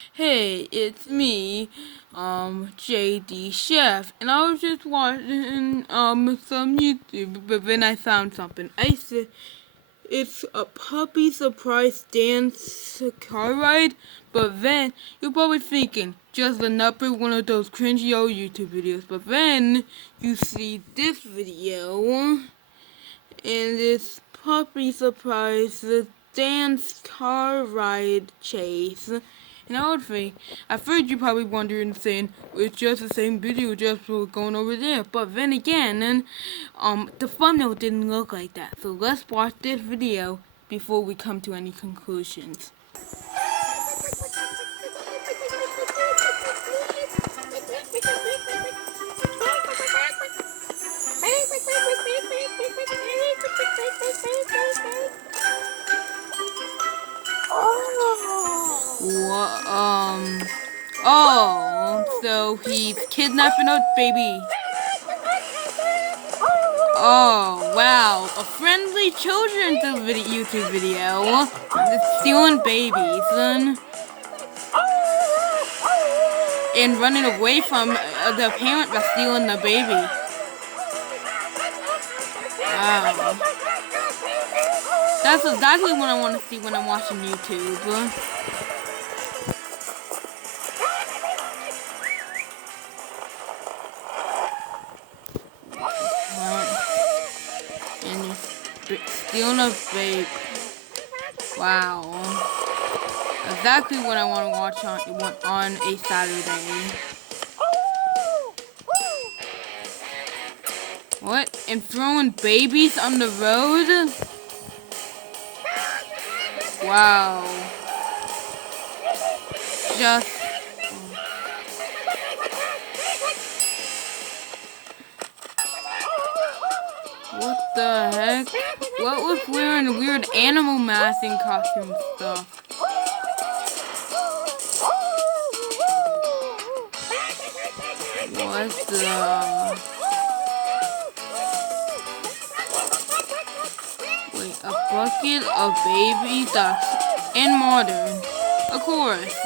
Hey, it's me, JD Chef, and I was just watching, some YouTube, but then I found something. I said, it's a puppy surprise dance car ride, but then you're probably thinking, just another one of those cringy old YouTube videos, but then you see this video, and it's puppy surprise dance car ride chase. And I would think, at first you're probably wondering, saying, it's just the same video, just going over there. But then again, the thumbnail didn't look like that. So let's watch this video before we come to any conclusions. So he's kidnapping a baby. Oh, wow. A friendly children's YouTube video. It's stealing babies and running away from the parent that's stealing the baby. Wow. That's exactly what I want to see when I'm watching YouTube. And you're stealing a baby. Wow. Exactly what I want to watch on a Saturday. What? And throwing babies on the road? Wow. Just... What the heck? What was wearing weird animal mask and costume stuff? What the... Wait, a bucket of baby ducks in modern. Of course.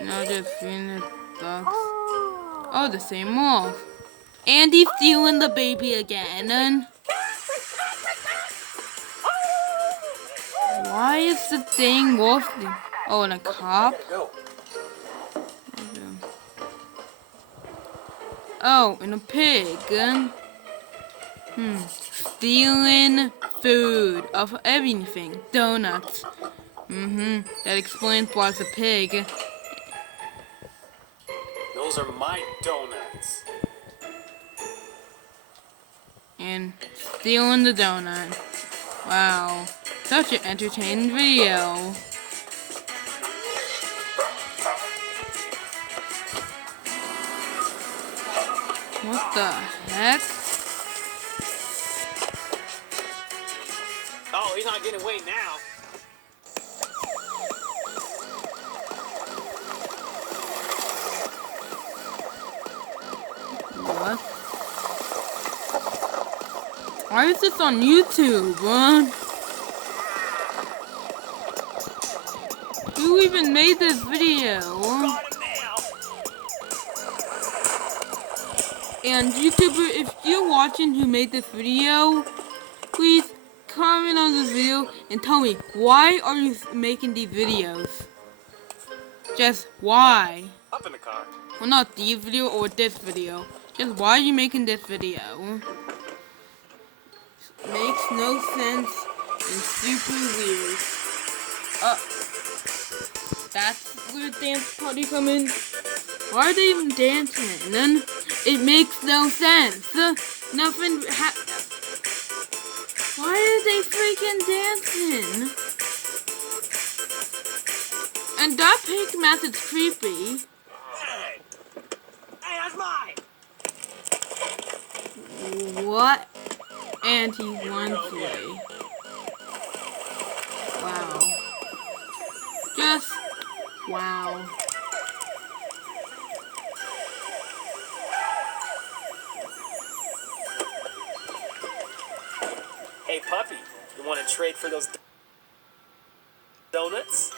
Now just feeding the ducks. Oh, the same wolf. And he's stealing the baby again. Why is the thing wolf? Oh, and a cop? Oh, and a pig. Stealing food of everything. Donuts. That explains why it's a pig. Those are my donuts. And stealing the donut. Wow. Such an entertaining video. What the heck? Oh, he's not getting away now. What? Why is this on YouTube, Who even made this video? And YouTuber, if you're watching who made this video, please comment on this video and tell me, why are you making these videos? Just why? Up in the car. Well, not the video or this video. Just why are you making this video? Makes no sense and super weird. That's where dance party come in. Why are they even dancing? And then it makes no sense. Nothing. Why are they freaking dancing? And that pink mask is creepy. Hey, that's mine. What? And he runs away. Wow. Just wow. Hey, puppy. You want to trade for those donuts?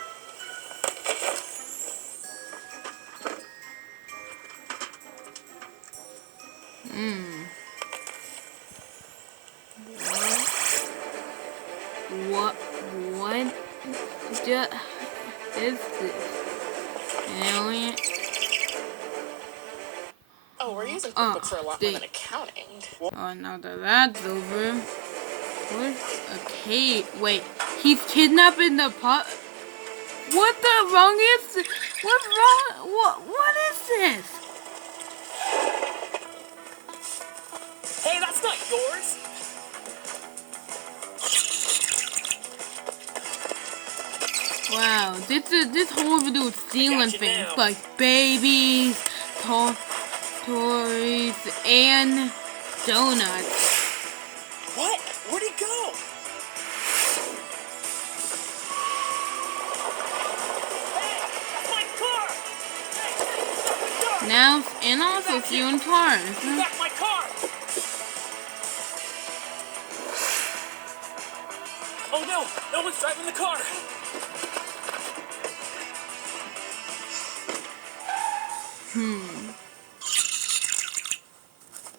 What is this? Alien? Oh, we're using QuickBooks for a lot more than they- accounting. Oh, now that that's over. What? Okay, wait. He's kidnapping the pup. What the wrong is this? What's wrong? What is this? Hey, that's not yours. Wow, this whole video is stealing Gotcha things now. like babies, toys, and donuts. What? Where'd he go? Hey, that's my car! Hey, Now, and also stealing cars. back my car! Oh no! No one's driving the car!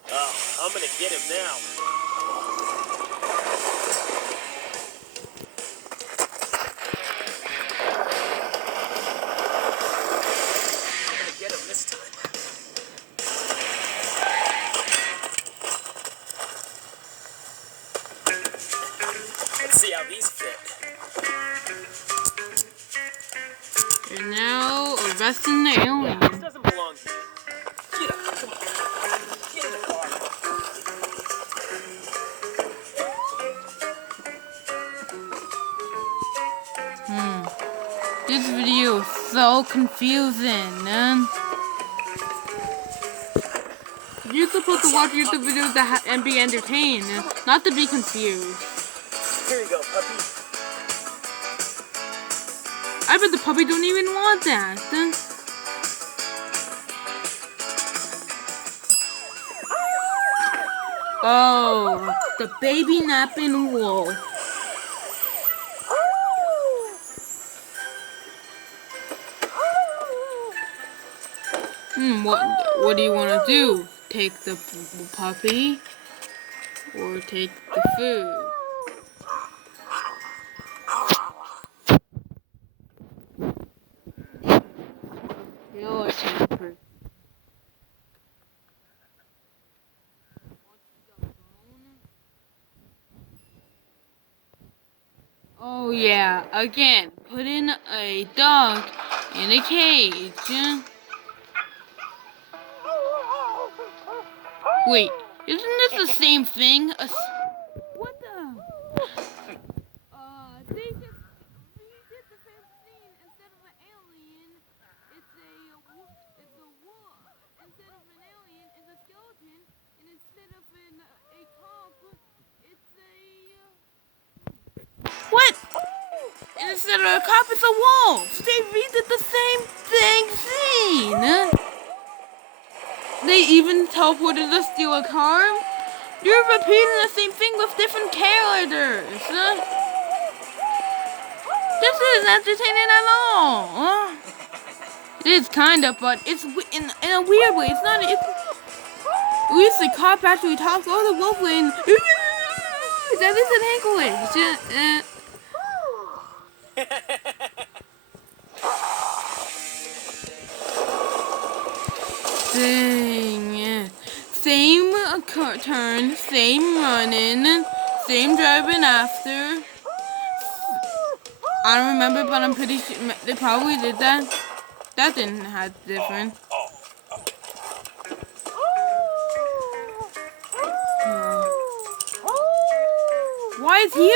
Oh, I'm gonna get him now. I'm gonna get him this time. Let's see how these fit. You're now arresting the alien. This doesn't belong to you. Get up, come on. Get in the car. This video is so confusing, man. You're supposed to watch YouTube videos and be entertained, not to be confused. Here you go, puppy. I bet the puppy don't even want that. Oh, the baby napping wolf. What do you want to do? Take the puppy or take the food? Your temper. Oh yeah, again, put in a dog in a cage. Wait, isn't this the same thing? What the? They did the same thing. Instead of an alien, it's a wolf. Instead of an alien, it's a skeleton. And instead of a cop, it's a... What? And instead of a cop, it's a wolf. They redid the same scene. They even teleported to steal a car. You're repeating the same thing with different characters. This isn't entertaining at all. It is kind of, but it's in a weird way. It's not. At least the cop actually talks all the wolf way. That isn't English. Dang. Same turn, same running, same driving after. I don't remember, but I'm pretty sure they probably did that. That didn't have different. Why is he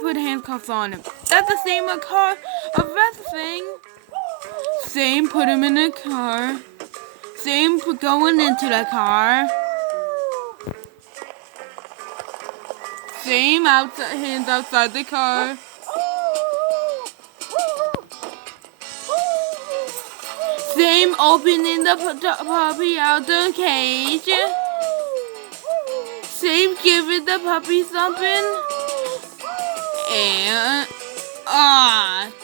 put handcuffs on him? That's the same car arrest thing. Same put him in a car. Same going into the car. Same hands outside the car. Same opening the puppy out the cage. Same giving the puppy something. And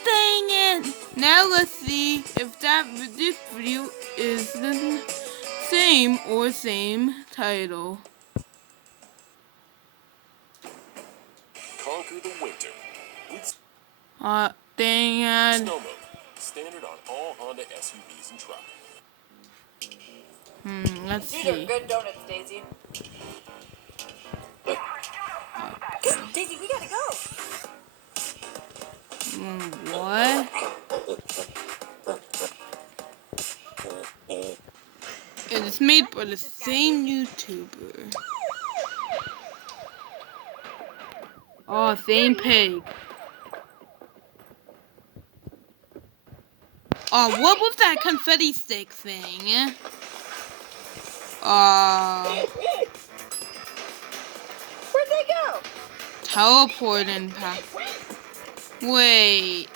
dang it! Now let's see if this video is the same title. Conquer the winter with Dang it! snow mode. Standard on all Honda SUVs and trucks. Let's These are see. good donuts, Daisy. Daisy, we gotta go. What? It is made by the same YouTuber. Oh, same pig. Oh, what was that confetti stick thing? Where'd they go? Teleporting pack. Wait.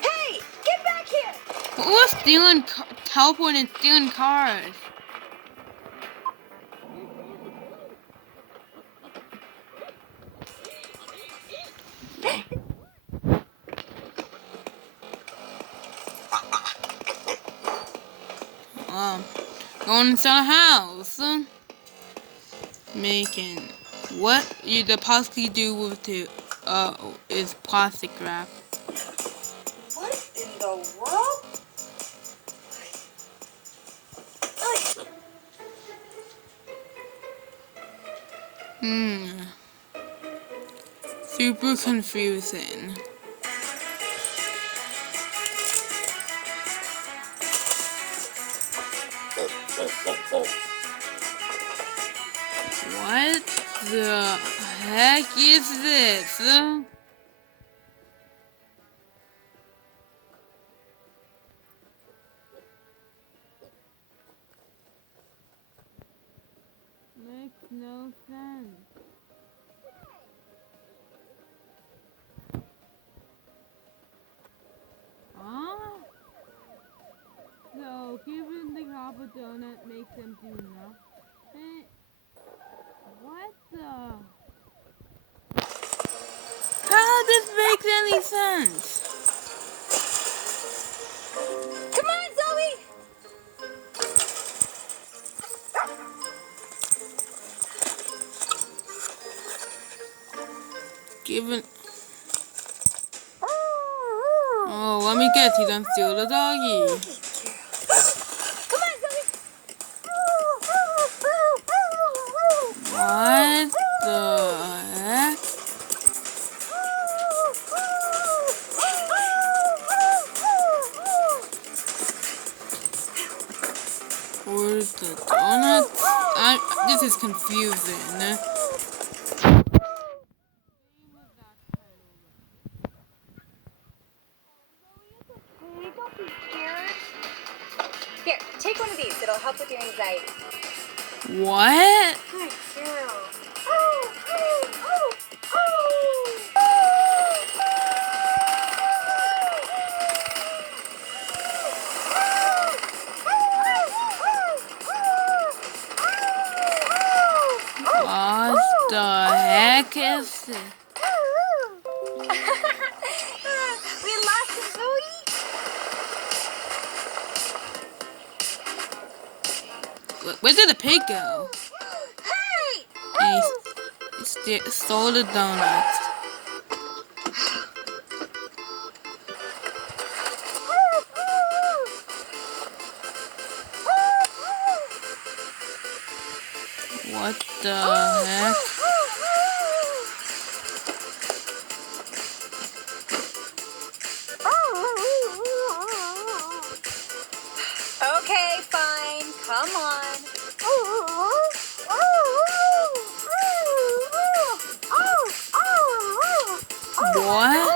Hey, get back here! Who was stealing, teleporting and stealing cars? Going inside the house. Making what you could possibly do with it is plastic wrap. What in the world? Super confusing. What the heck is this? Makes no sense. Huh? So, giving the cop a donut makes them do nothing? What the? How this makes any sense? Come on, Zoe! Given. Oh, let me guess, he done steal the doggy. Come on, Zoe! What the heck? Where's the donuts? This is confusing. Hey, don't be scared. Here, take one of these. It'll help with your anxiety. What? Good girl. What the heck is this? We lost him, Zoe. Where did the pig go? Hey! And he stole the donuts. What the heck? Okay, fine. Come on. What?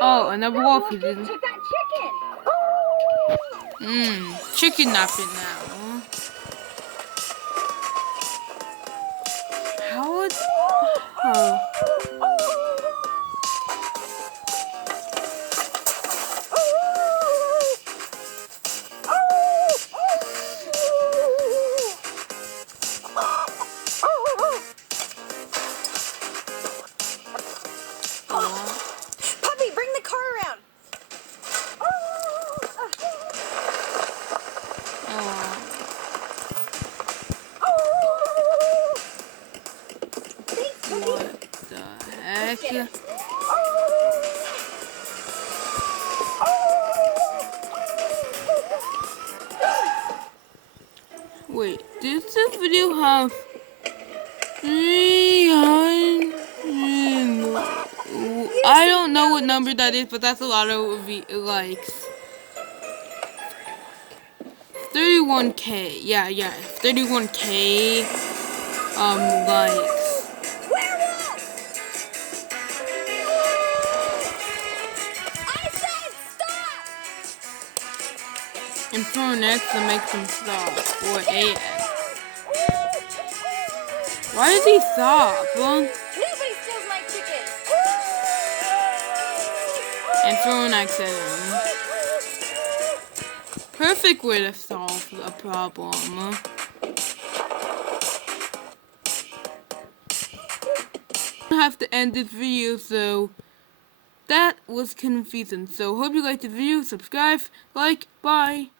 Oh, another wolf is in. Take that chicken. Chicken napping now. How would... Oh. Wait, does this video have 300? I don't know what number that is, but that's a lot of likes. 31K. Yeah, 31K likes. Werewolf! I said stop! And throw an X to make them stop, or AX. Why did he stop? Well, Nobody steals my chickens! and throw an X at him. Perfect way to solve a problem. I have to end this video, so that was confusing. So hope you liked the video. Subscribe, like, bye.